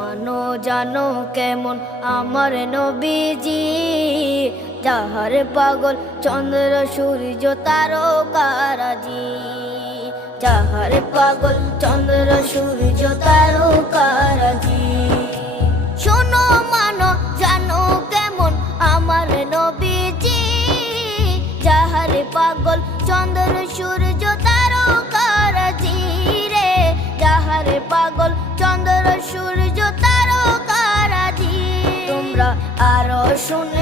মানো জানো কেমন আমার নবীজি, যাহার পাগল চন্দ্র সূর্য তারকারাজি, যাহার পাগল চন্দ্র সূর্য তারকারাজি। শোনো মানো জানো কেমন আমার নবীজি, যাহার পাগল চন্দ্র সূর্য তারকারাজি রে, যাহার পাগল চন্দ্র সূর্য তারকারাজি। তোমরা আরো শুনে